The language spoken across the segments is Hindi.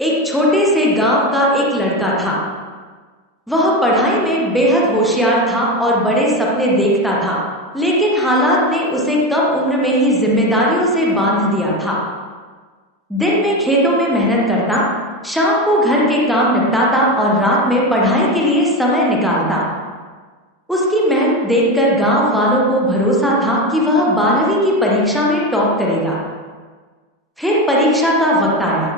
एक छोटे से गांव का एक लड़का था। वह पढ़ाई में बेहद होशियार था और बड़े सपने देखता था, लेकिन हालात ने उसे कम उम्र में ही जिम्मेदारियों से बांध दिया था। दिन में खेतों में मेहनत करता, शाम को घर के काम निपटाता और रात में पढ़ाई के लिए समय निकालता। उसकी मेहनत देखकर गांव वालों को भरोसा था कि वह 12वीं की परीक्षा में टॉप करेगा। फिर परीक्षा का वक्त आया।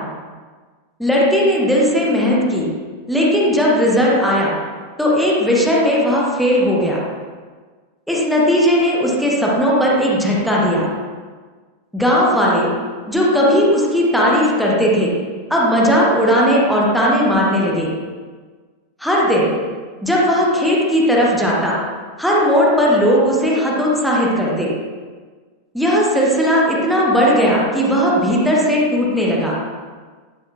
लड़के ने दिल से मेहनत की, लेकिन जब रिजल्ट आया तो एक विषय में वह फेल हो गया। इस नतीजे ने उसके सपनों पर एक झटका दिया। गांव वाले, जो कभी उसकी तारीफ करते थे, अब मजाक उड़ाने और ताने मारने लगे। हर दिन जब वह खेत की तरफ जाता, हर मोड़ पर लोग उसे हतोत्साहित करते। यह सिलसिला इतना बढ़ गया कि वह भीतर से टूटने लगा।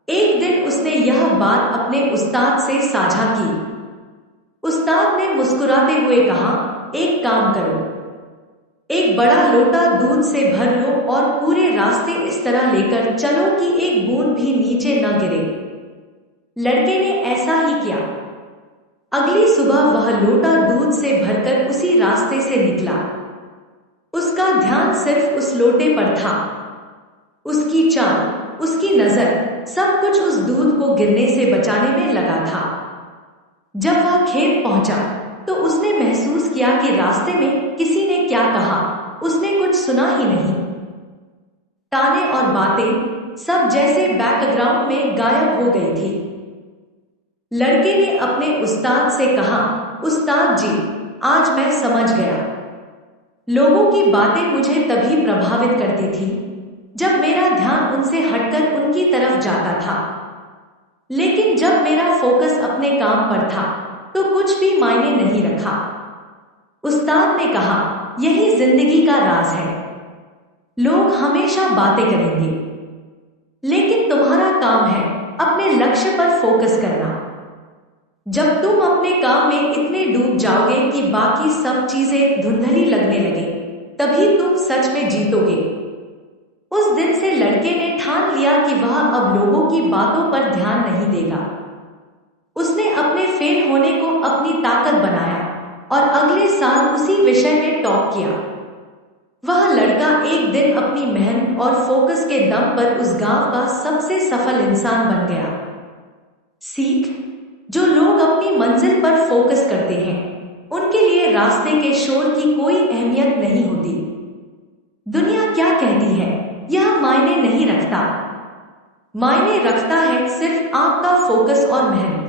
एक दिन उसने यह बात अपने उस्ताद से साझा की। उस्ताद ने मुस्कुराते हुए कहा, एक काम करो, एक बड़ा लोटा दूध से भर लो और पूरे रास्ते इस तरह लेकर चलो कि एक बूंद भी नीचे न गिरे। लड़के ने ऐसा ही किया। अगली सुबह वह लोटा दूध से भरकर उसी रास्ते से निकला। उसका ध्यान सिर्फ उस लोटे पर था। उसकी चाल, उसकी नजर, सब कुछ उस दूध को गिरने से बचाने में लगा था। जब वह खेत पहुंचा तो उसने महसूस किया कि रास्ते में किसी ने क्या कहा, उसने कुछ सुना ही नहीं। ताने और बातें सब जैसे बैकग्राउंड में गायब हो गई थी। लड़के ने अपने उस्ताद से कहा, उस्ताद जी, आज मैं समझ गया। लोगों की बातें मुझे तभी प्रभावित करती थी जब मेरा ध्यान उनसे हटकर उनकी तरफ जाता था, लेकिन जब मेरा फोकस अपने काम पर था तो कुछ भी मायने नहीं रखा। उस्ताद ने कहा, यही जिंदगी का राज है। लोग हमेशा बातें करेंगे, लेकिन तुम्हारा काम है अपने लक्ष्य पर फोकस करना। जब तुम अपने काम में इतने डूब जाओगे कि बाकी सब चीजें धुंधली लगने लगे, तभी तुम सच में जीतोगे। उस दिन से लड़के ने ठान लिया कि वह अब लोगों की बातों पर ध्यान नहीं देगा। उसने अपने फेल होने को अपनी ताकत बनाया और अगले साल उसी विषय में टॉप किया। वह लड़का एक दिन अपनी मेहनत और फोकस के दम पर उस गांव का सबसे सफल इंसान बन गया। सीख: जो लोग अपनी मंजिल पर फोकस करते हैं, उनके लिए रास्ते के शोर की कोई अहमियत नहीं होती। दुनिया क्या कहती है, यह मायने नहीं रखता। मायने रखता है सिर्फ आपका फोकस और मेहनत।